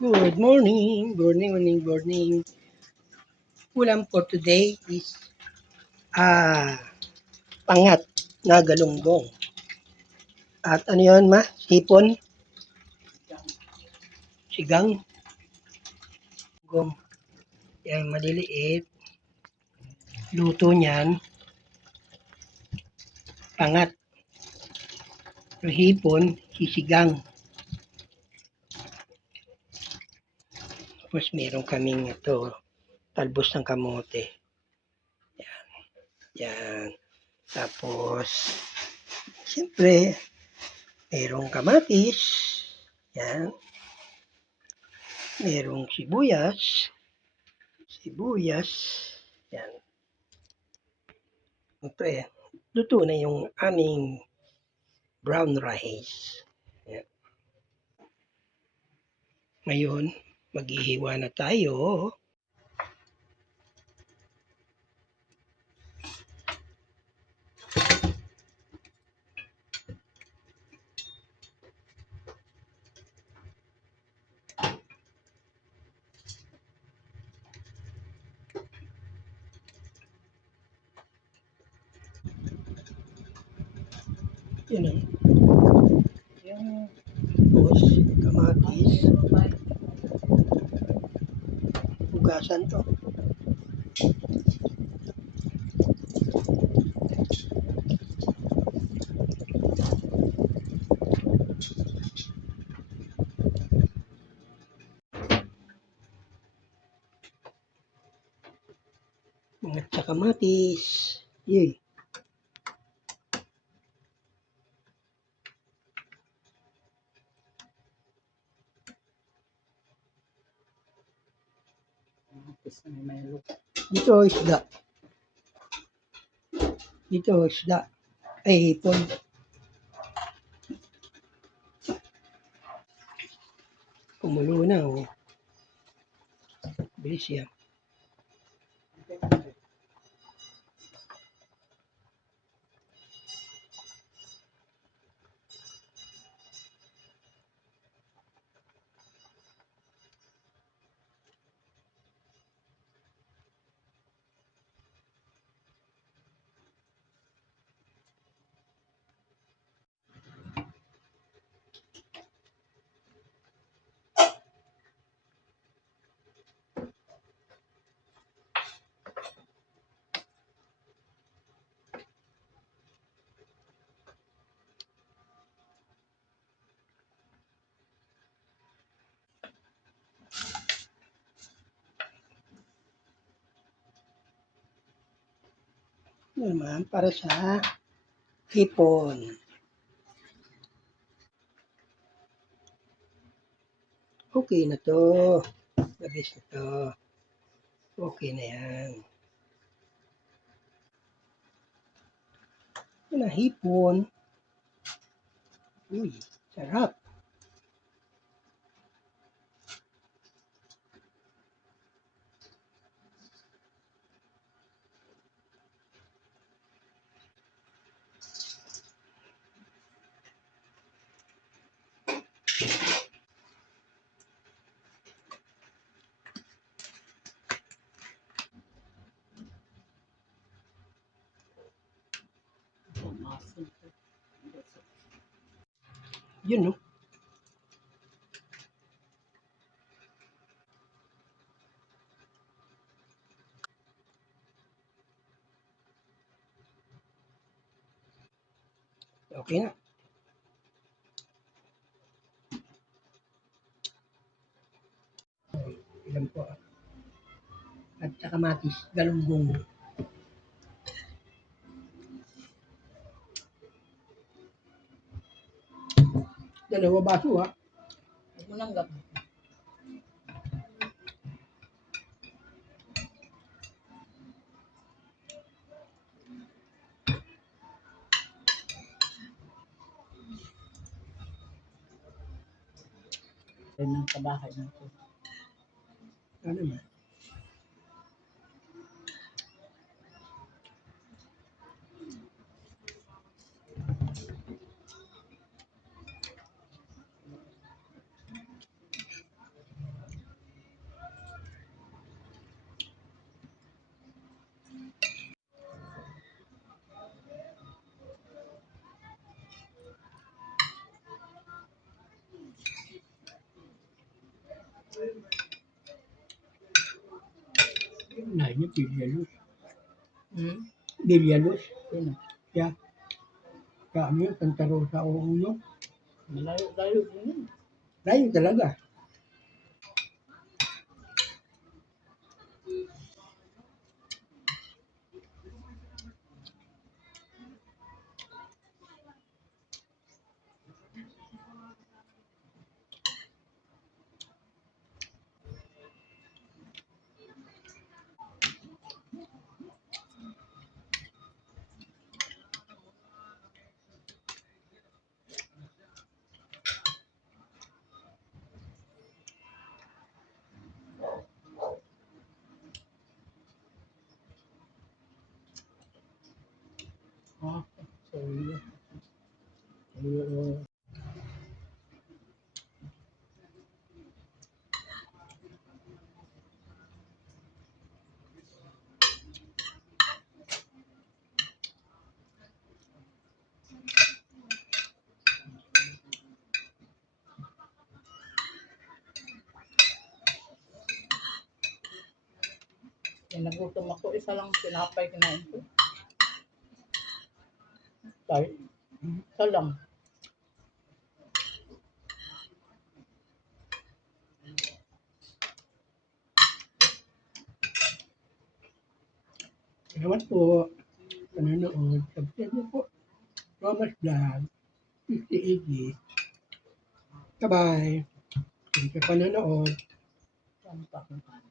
Good morning, morning, morning, morning. Ulam for today is pangat na galunggong. At ano yun ma? Hipon, sigang, gong. Yan, maliliit. Luto niyan, pangat. Yung hipon, sisigang. Tapos meron kaming talbos ng kamote. Yan. Tapos, siyempre, merong kamatis. Yan. Merong sibuyas. Yan. Siyempre, luto na yung aming brown rice. Yan. Ngayon, maghihiwa na tayo. Yan ang tapos kamatis. Hugasan to. Mga sa kamatis. Yay. Dito isda. Dito isda. Ay, hipon. Kumulo na, oh. Bilis yan. Naman para sa hipon. Okay na to. Mabilis na to. Okay na yan. Yan ang hipon. Uy, sarap. Yun, no? Okay na. Ilan po. At saka kamatis, galunggong. Dalawa baso, ha? Mananggap. Ng kabahay natin. Ano naman? Nay niya, Villaluz. Hmm? Villaluz. Sino? Yeah. Kami yun, Santa Rosa o Uno. Malayo din yun. Layo talaga. Ah, sorry. Ayun. Nagutom ako, isa lang tinapay kinain ko. Sorry. Isa lang. Salamat po. Panonood. Subscribe niyo po. Thomas Vlog. 5080. Bye-bye. Thank you sa panonood. Saan pa akong kain?